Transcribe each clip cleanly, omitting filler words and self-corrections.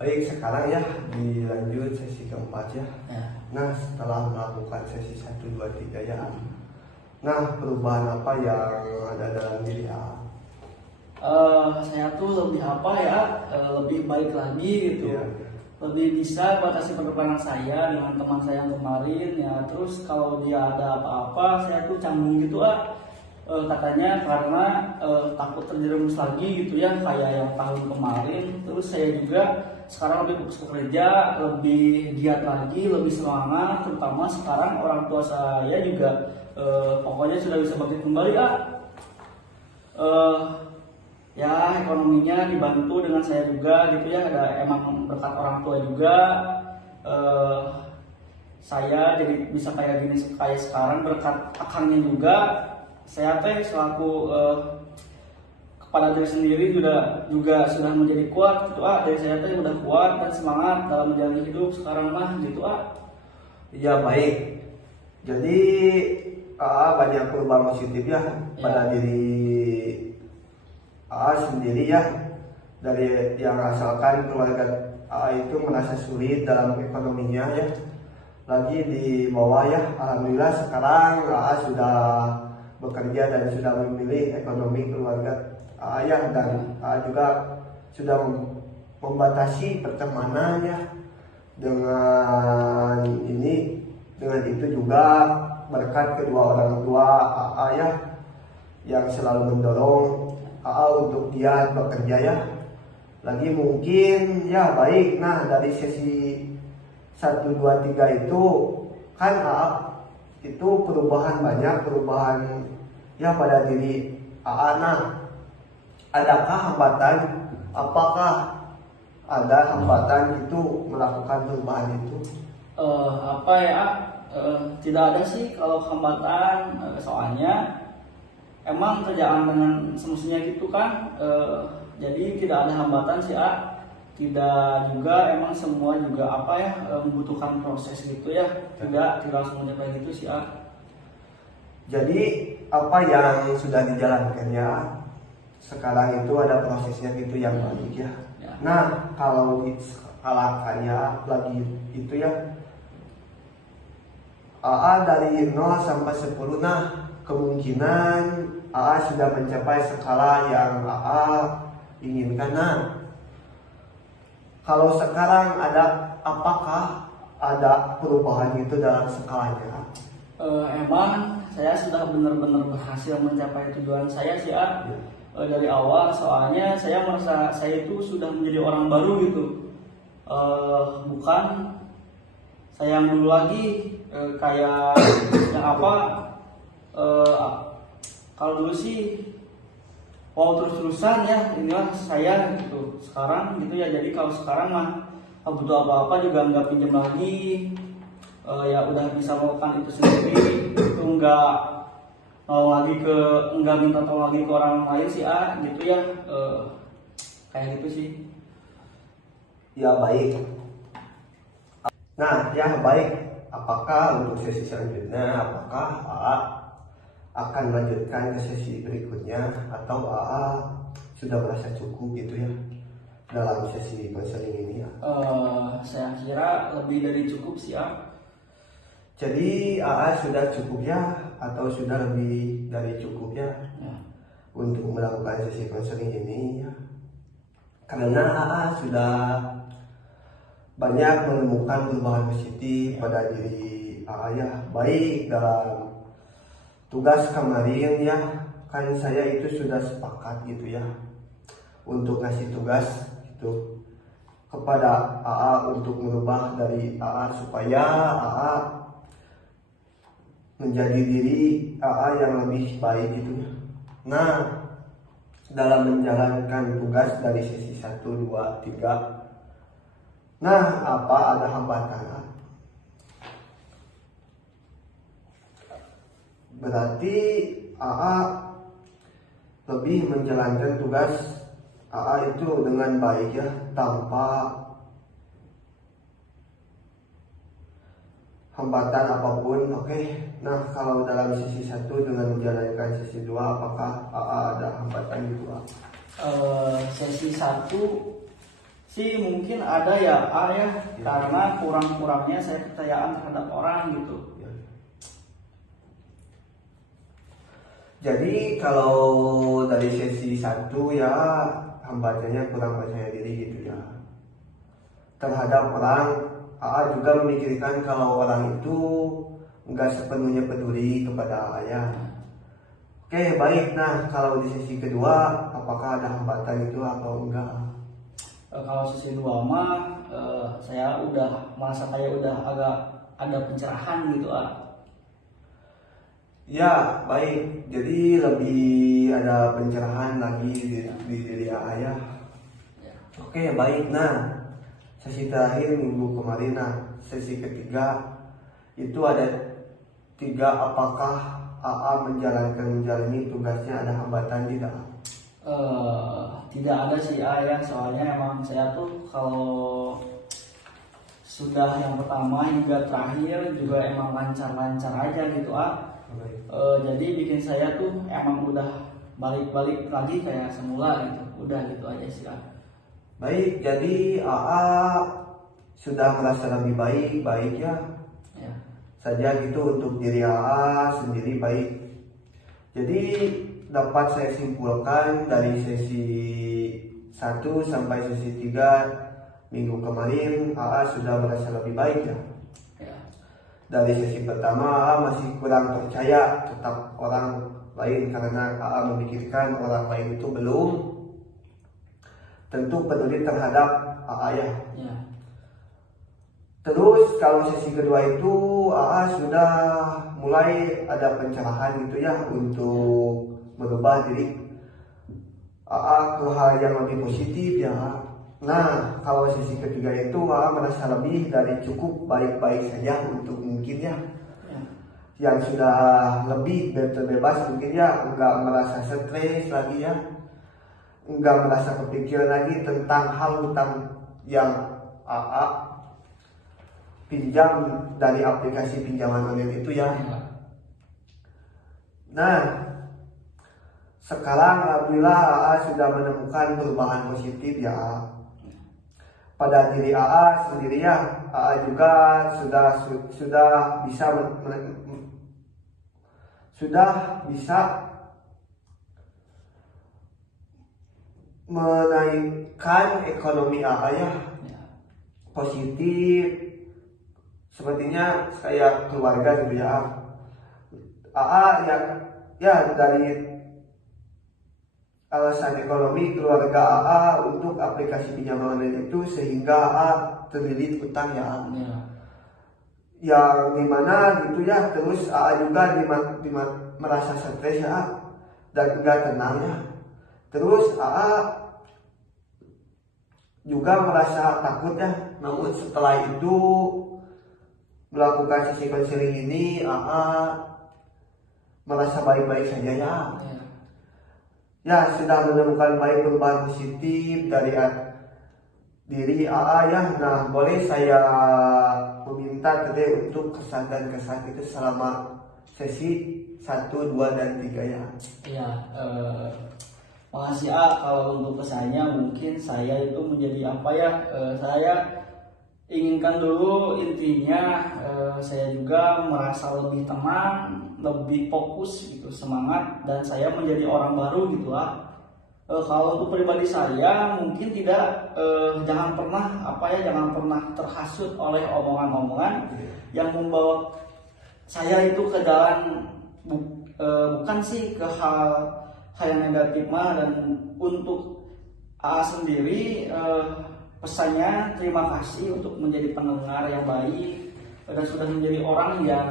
Baik, sekarang ya dilanjut sesi keempat ya. Ya. Nah, setelah melakukan sesi 1, 2, 3 ya. Nah, perubahan apa yang ada dalam diri A? Saya tuh lebih apa ya, lebih baik lagi gitu. Ya. Lebih bisa batasi pertemanan saya dengan teman saya yang kemarin ya. Terus kalau dia ada apa-apa saya tuh canggung gitu katanya karena takut terjerumus lagi gitu ya kayak yang tahun kemarin. Terus saya juga sekarang lebih fokus bekerja, lebih giat lagi, lebih semangat. Terutama sekarang orang tua saya juga pokoknya sudah bisa bangkit kembali ya ekonominya dibantu dengan saya juga gitu ya, ada emang berkat orang tua juga saya jadi bisa kayak gini kayak sekarang berkat akangnya juga. Saya teh selaku kepada diri sendiri juga sudah menjadi kuat gitu dari saya teh udah kuat dan semangat dalam menjalani hidup sekarang mah gitu Ya, baik. Jadi banyak perubahan positif ya pada diri sendiri ya, dari yang asalkan keluarga itu merasa sulit dalam ekonominya ya, lagi di bawah ya. Alhamdulillah sekarang sudah bekerja dan sudah memilih ekonomi keluarga ya, dan juga sudah membatasi pertemanan ya. Dengan itu juga berkat kedua orang tua ya, yang selalu mendorong untuk giat bekerja ya. Lagi mungkin ya baik. Nah, dari sesi 1, 2, 3 itu kan itu banyak perubahan ya pada diri Nah, adakah hambatan? Apakah ada hambatan itu melakukan perubahan itu? Tidak ada sih kalau hambatan, soalnya emang kerjaan dengan semestinya gitu kan, jadi tidak ada hambatan sih tidak juga emang semua juga membutuhkan proses gitu ya, tidak semuanya kayak gitu sih Jadi apa yang sudah dijalankannya sekarang itu ada prosesnya gitu yang baik ya. Nah, kalau diskalakannya lagi itu ya dari 0 sampai 10, nah kemungkinan sudah mencapai skala yang inginkan. Nah, kalau sekarang apakah ada perubahan itu dalam skalanya? Emang saya sudah benar-benar berhasil mencapai tujuan saya sih dari awal, soalnya saya merasa saya itu sudah menjadi orang baru gitu, bukan saya yang dulu lagi kayak yang kalau dulu sih terus-terusan ya, inilah saya gitu sekarang gitu ya. Jadi kalau sekarang mah butuh apa-apa juga nggak pinjam lagi, ya udah bisa melakukan itu sendiri, itu nggak minta tolong lagi ke orang lain sih gitu ya, kayak gitu sih. Ya, baik. Nah, ya baik. Apakah untuk sesi selanjutnya akan melanjutkan ke sesi berikutnya, atau sudah merasa cukup gitu ya dalam sesi konseling ini ya? Saya kira lebih dari cukup sih Jadi sudah cukup ya, atau sudah lebih dari cukup ya untuk melakukan sesi konseling ini ya? Karena sudah banyak menemukan perubahan positif pada diri ya, baik dalam tugas kemarin ya, kan saya itu sudah sepakat gitu ya untuk ngasih tugas gitu kepada untuk merubah dari supaya menjadi diri yang lebih baik gitu ya. Nah, dalam menjalankan tugas dari sesi 1, 2, 3, nah ada hambatan? Berarti lebih menjalankan tugas itu dengan baik ya, tanpa hambatan apapun. Oke. Nah, kalau dalam sesi 1 dengan menjalankan sesi 2, apakah ada hambatan gitu? Sesi 1 sih mungkin ada ya ya, karena kurang-kurangnya saya kepercayaan terhadap orang gitu. Jadi kalau dari sesi satu ya hambanya kurang percaya diri gitu ya terhadap orang. AA juga memikirkan kalau orang itu nggak sepenuhnya peduli kepada AA ya. Oke baik, nah kalau di sesi kedua apakah ada hambatan itu atau enggak? Kalau sesi 2 mah saya udah merasa kayak udah agak ada pencerahan gitu Ya baik, jadi lebih ada pencerahan lagi di diri AA ya. Oke baik, nah sesi terakhir minggu kemarin, nah sesi ketiga itu ada 3, apakah AA menjalani tugasnya ada hambatan tidak? Tidak ada sih ya, soalnya emang saya tuh kalau sudah yang pertama hingga terakhir juga emang lancar-lancar aja gitu jadi bikin saya tuh emang udah balik-balik lagi kayak semula gitu, udah gitu aja sih Baik, jadi AA sudah merasa lebih baik ya. Saja gitu untuk diri AA sendiri baik. Jadi dapat saya simpulkan dari sesi 1 sampai sesi 3 minggu kemarin AA sudah merasa lebih baik ya. Dari sesi pertama AA masih kurang percaya tetap orang lain karena AA memikirkan orang lain itu belum tentu peduli terhadap AA ya. Terus kalau sesi kedua itu AA sudah mulai ada pencerahan gitu ya untuk merubah diri AA ke hal yang lebih positif ya. Nah kalau sesi ketiga itu AA merasa lebih dari cukup baik-baik saja untuk mungkin ya. Yang sudah lebih terbebas mungkin ya, nggak merasa stres lagi ya, nggak merasa kepikiran lagi tentang hal hutang yang AA pinjam dari aplikasi pinjaman online itu ya. Nah sekarang alhamdulillah AA sudah menemukan perubahan positif ya pada diri AA sendiri ya. AA juga sudah bisa menaikkan ekonomi AA ya, positif. Sepertinya saya keluarga gitu ya. AA ya dari alasan ekonomi keluarga AA untuk aplikasi pinjaman online itu sehingga AA terlilit utang ya. Yang dimana gitu ya, terus AA juga merasa stres ya dan enggak tenang ya. Terus AA juga merasa takut ya. Namun setelah itu melakukan sesi konseling ini AA merasa baik-baik saja ya. Ya sudah menemukan baik perubahan positif dari diri AA ya. Nah boleh saya meminta tadi untuk kesan dan kesan itu selama sesi 1, 2, dan 3 ya. Iya, makasih kalau untuk kesannya mungkin saya itu menjadi apa ya, saya inginkan dulu intinya saya juga merasa lebih tenang, lebih fokus gitu, semangat, dan saya menjadi orang baru gitu kalau untuk pribadi saya mungkin tidak jangan pernah terhasut oleh omongan-omongan yang membawa saya itu ke jalan bukan sih ke hal yang negatif dan untuk AA sendiri pesannya terima kasih untuk menjadi pendengar yang baik dan sudah menjadi orang yang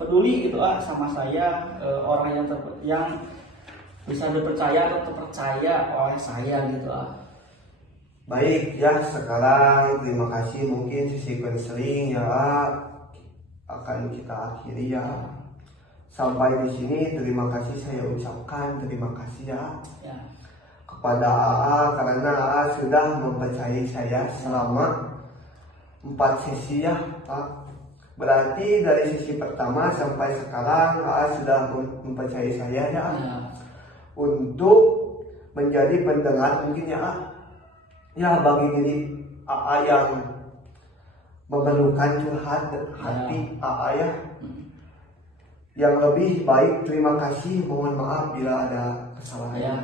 peduli gitu sama saya, orang yang bisa dipercaya atau terpercaya oleh saya gitu Baik ya, sekarang terima kasih, mungkin sesi konseling ya akan kita akhiri ya. Sampai di sini terima kasih saya ucapkan, terima kasih ya kepada AA karena AA sudah mempercayai saya selama 4 sesi ya Berarti dari sesi pertama sampai sekarang AA sudah mempercayai saya ya untuk menjadi pendengar mungkin ya bagi diri AA yang memerlukan curhat hati AA ya, yang lebih baik terima kasih, mohon maaf bila ada kesalahan. Ya,